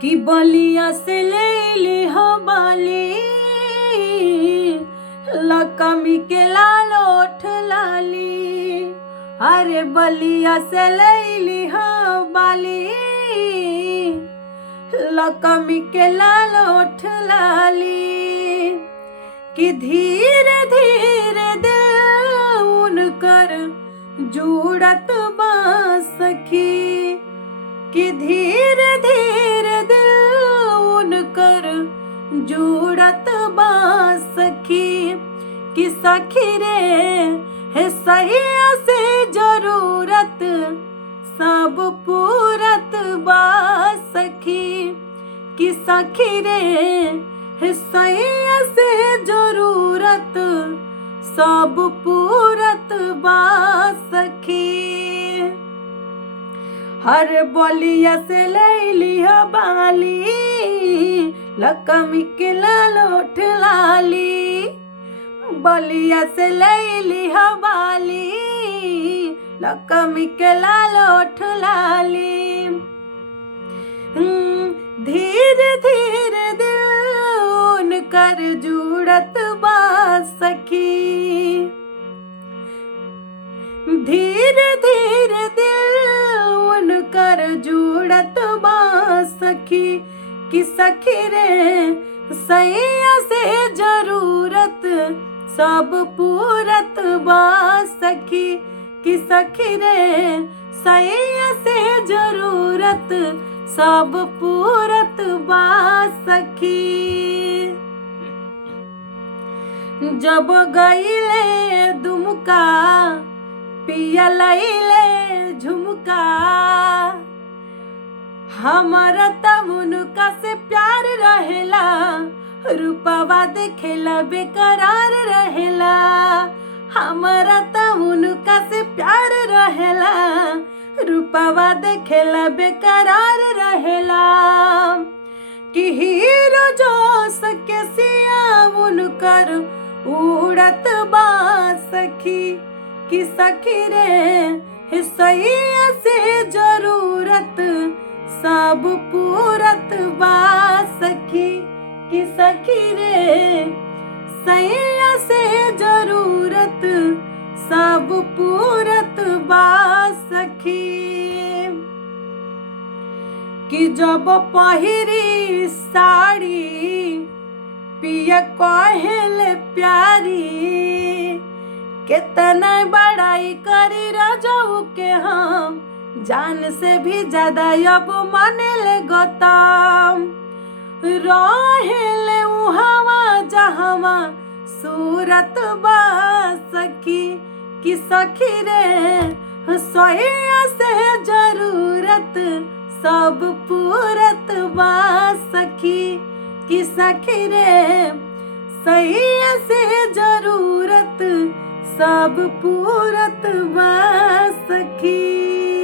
कि बलिया से ले ली हो बाली, लकमी के लाल ओठ लाली। अरे बलिया से ले ली हो बाली, लकमी के लाल ओठ लाली। कि धीरे धीरे दिल उनकर जुड़त बा सखी, कि धीरे धीरे दिल उनकर जुड़त बा सखी। कि सखी रे है सही से जरूरत सब पूरत बा सखी। कि सखी रे है सही से जरूरत सब पूरत बा सखी। हर बलिया से ले लिया बाली, लकमी के लाल ओठ लाली। बलिया से ले लिया बाली, लकमी के लाल ओठ लाली। धीरे धीरे दिल उनकर जुड़त बा सखी, धीरे धीरे दिल उनकर जुड़त बा सखी। कि सखी रे सैया से जरूरत सब पूरत बा सखी। कि सखी रे सैया से जरूरत सब पूरत बा सखी। जब गईले दुमका पिया लैले झुमका, हमारा तब उनका से प्यार रहेला, रूपवा देखेला बेकरार रहेला। हमारा तब उनका से प्यार रहेला, रूपवा देखेला बेकरार रहेला। कि हीरो जो सके सिया उनकर उड़त बा सखी। कि सखी रे सही से जरूरत सब पूरत बा सखी। कि सखी रे सही से जरूरत सब पूरत बा सखी। कि जब पहिरी साड़ी पिया कहले प्यारी, कितना बड़ाई करी रजऊ के हम जान से भी ज्यादा अब मानेले गौतम। रहेले उहावा जहावा सूरत बा सखी। कि सखी रे सोया से जरूरत सब पूरत बा सखी। कि सखी रे सही से जरूरत सब पूरत बा सखी।